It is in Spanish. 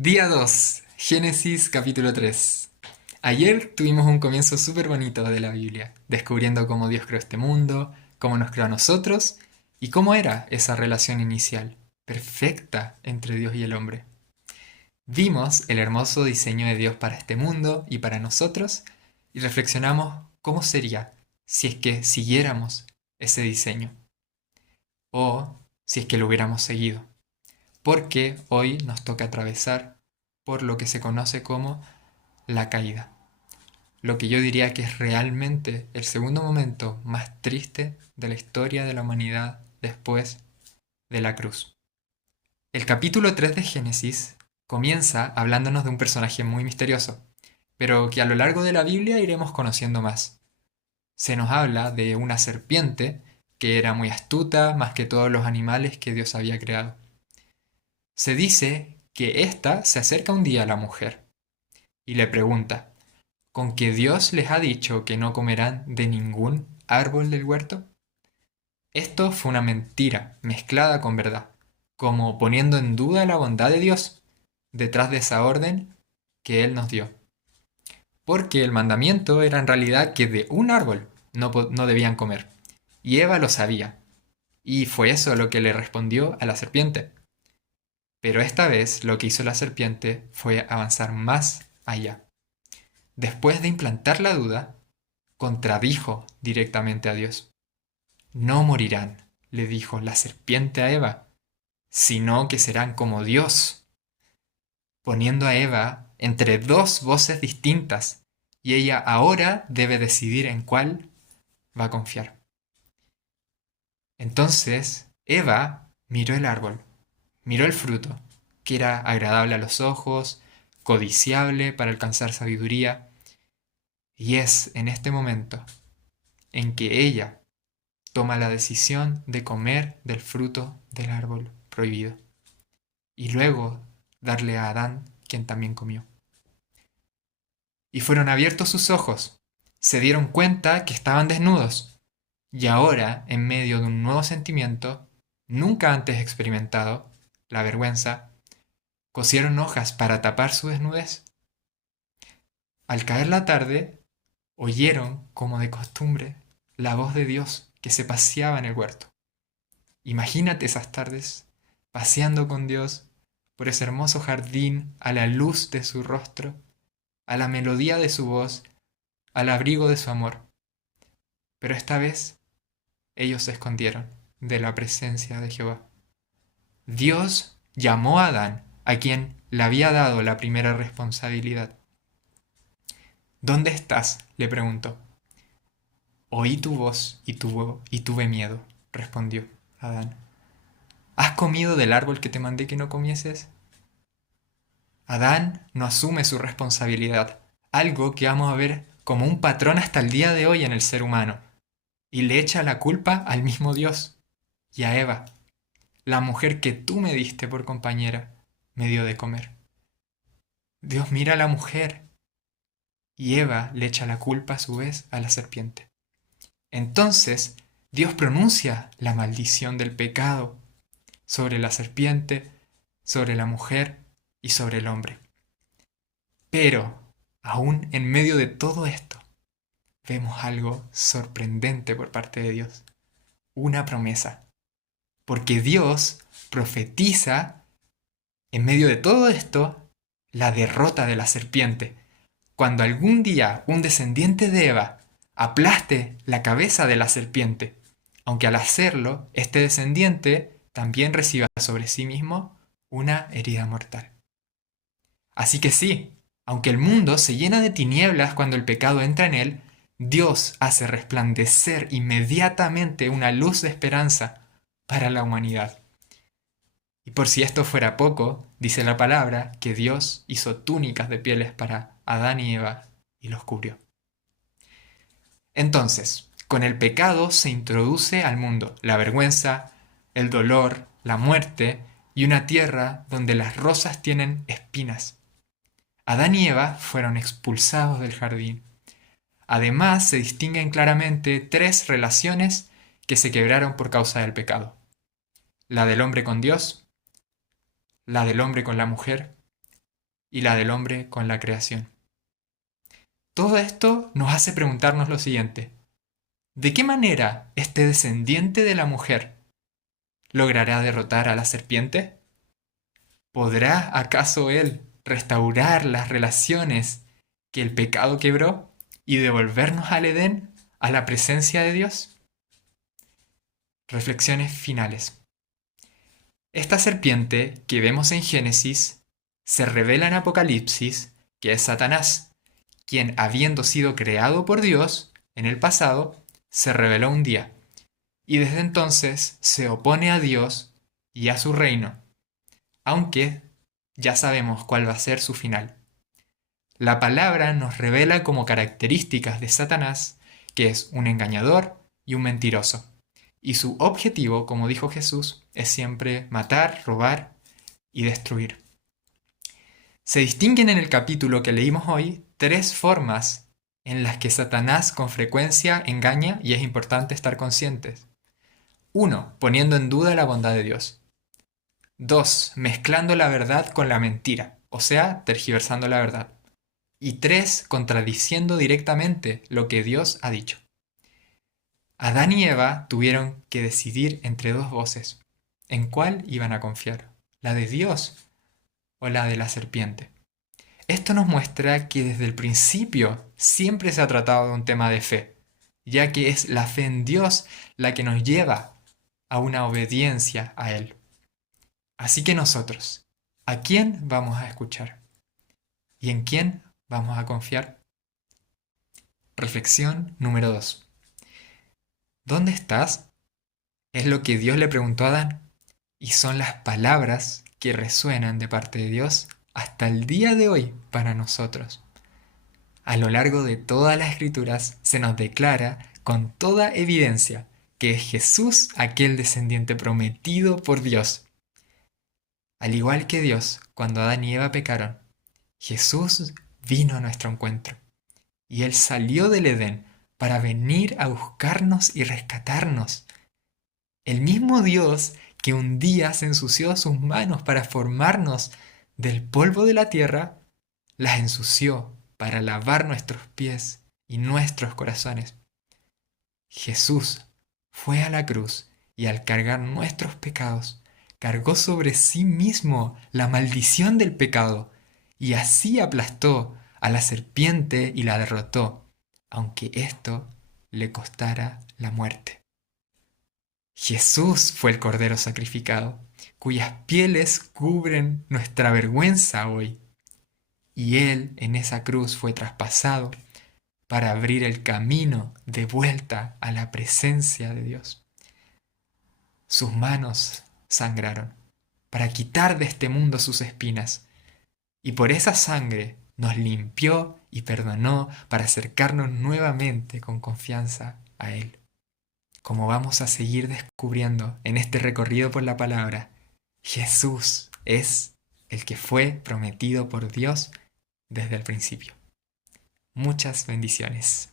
Día 2, Génesis capítulo 3. Ayer tuvimos un comienzo súper bonito de la Biblia, descubriendo cómo Dios creó este mundo, cómo nos creó a nosotros y cómo era esa relación inicial, perfecta entre Dios y el hombre. Vimos el hermoso diseño de Dios para este mundo y para nosotros y reflexionamos cómo sería si es que siguiéramos ese diseño o si es que lo hubiéramos seguido, porque hoy nos toca atravesar por lo que se conoce como la caída. Lo que yo diría que es realmente el segundo momento más triste de la historia de la humanidad después de la cruz. El capítulo 3 de Génesis comienza hablándonos de un personaje muy misterioso, pero que a lo largo de la Biblia iremos conociendo más. Se nos habla de una serpiente que era muy astuta más que todos los animales que Dios había creado. Se dice que ésta se acerca un día a la mujer y le pregunta: ¿con que Dios les ha dicho que no comerán de ningún árbol del huerto? Esto fue una mentira mezclada con verdad, como poniendo en duda la bondad de Dios detrás de esa orden que Él nos dio. Porque el mandamiento era en realidad que de un árbol no debían comer. Y Eva lo sabía. Y fue eso lo que le respondió a la serpiente. Pero esta vez lo que hizo la serpiente fue avanzar más allá. Después de implantar la duda, contradijo directamente a Dios. No morirán, le dijo la serpiente a Eva, sino que serán como Dios, poniendo a Eva entre dos voces distintas, y ella ahora debe decidir en cuál va a confiar. Entonces Eva miró el árbol, miró el fruto, que era agradable a los ojos, codiciable para alcanzar sabiduría, y es en este momento en que ella toma la decisión de comer del fruto del árbol prohibido, y luego darle a Adán, quien también comió. Y fueron abiertos sus ojos, se dieron cuenta que estaban desnudos, y ahora, en medio de un nuevo sentimiento, nunca antes experimentado, la vergüenza, cosieron hojas para tapar su desnudez. Al caer la tarde, oyeron, como de costumbre, la voz de Dios que se paseaba en el huerto. Imagínate esas tardes, paseando con Dios por ese hermoso jardín a la luz de su rostro, a la melodía de su voz, al abrigo de su amor. Pero esta vez ellos se escondieron de la presencia de Jehová. Dios llamó a Adán, a quien le había dado la primera responsabilidad. ¿Dónde estás?, le preguntó. Oí tu voz y tuve miedo, respondió Adán. ¿Has comido del árbol que te mandé que no comieses? Adán no asume su responsabilidad, algo que vamos a ver como un patrón hasta el día de hoy en el ser humano, y le echa la culpa al mismo Dios y a Eva, la mujer que tú me diste por compañera, me dio de comer. Dios mira a la mujer y Eva le echa la culpa a su vez a la serpiente. Entonces Dios pronuncia la maldición del pecado sobre la serpiente, sobre la mujer y sobre el hombre. Pero, aún en medio de todo esto, vemos algo sorprendente por parte de Dios. Una promesa. Porque Dios profetiza, en medio de todo esto, la derrota de la serpiente. Cuando algún día un descendiente de Eva aplaste la cabeza de la serpiente, aunque al hacerlo, este descendiente también reciba sobre sí mismo una herida mortal. Así que sí, aunque el mundo se llena de tinieblas cuando el pecado entra en él, Dios hace resplandecer inmediatamente una luz de esperanza para la humanidad. Y por si esto fuera poco, dice la palabra que Dios hizo túnicas de pieles para Adán y Eva y los cubrió. Entonces, con el pecado se introduce al mundo la vergüenza, el dolor, la muerte y una tierra donde las rosas tienen espinas. Adán y Eva fueron expulsados del jardín. Además, se distinguen claramente tres relaciones que se quebraron por causa del pecado: la del hombre con Dios, la del hombre con la mujer y la del hombre con la creación. Todo esto nos hace preguntarnos lo siguiente: ¿de qué manera este descendiente de la mujer logrará derrotar a la serpiente? ¿Podrá acaso él restaurar las relaciones que el pecado quebró y devolvernos al Edén, a la presencia de Dios? Reflexiones finales. Esta serpiente que vemos en Génesis se revela en Apocalipsis que es Satanás, quien, habiendo sido creado por Dios en el pasado, se reveló un día, y desde entonces se opone a Dios y a su reino, aunque ya sabemos cuál va a ser su final. La palabra nos revela como características de Satanás que es un engañador y un mentiroso, y su objetivo, como dijo Jesús, es siempre matar, robar y destruir. Se distinguen en el capítulo que leímos hoy tres formas en las que Satanás con frecuencia engaña y es importante estar conscientes. 1. Poniendo en duda la bondad de Dios. 2. Mezclando la verdad con la mentira, o sea, tergiversando la verdad. Y 3. Contradiciendo directamente lo que Dios ha dicho. Adán y Eva tuvieron que decidir entre dos voces. ¿En cuál iban a confiar? ¿La de Dios o la de la serpiente? Esto nos muestra que desde el principio siempre se ha tratado de un tema de fe, ya que es la fe en Dios la que nos lleva a una obediencia a Él. Así que nosotros, ¿a quién vamos a escuchar? ¿Y en quién vamos a confiar? Reflexión número 2. ¿Dónde estás? Es lo que Dios le preguntó a Adán, y son las palabras que resuenan de parte de Dios hasta el día de hoy para nosotros. A lo largo de todas las escrituras se nos declara con toda evidencia que es Jesús aquel descendiente prometido por Dios. Al igual que Dios, cuando Adán y Eva pecaron, Jesús vino a nuestro encuentro y Él salió del Edén para venir a buscarnos y rescatarnos. El mismo Dios que un día se ensució sus manos para formarnos del polvo de la tierra, las ensució para lavar nuestros pies y nuestros corazones. Jesús fue a la cruz y al cargar nuestros pecados, cargó sobre sí mismo la maldición del pecado y así aplastó a la serpiente y la derrotó, aunque esto le costara la muerte. Jesús fue el Cordero sacrificado, cuyas pieles cubren nuestra vergüenza hoy. Y Él en esa cruz fue traspasado para abrir el camino de vuelta a la presencia de Dios. Sus manos sangraron para quitar de este mundo sus espinas, y por esa sangre nos limpió y perdonó para acercarnos nuevamente con confianza a Él. Como vamos a seguir descubriendo en este recorrido por la palabra, Jesús es el que fue prometido por Dios desde el principio. Muchas bendiciones.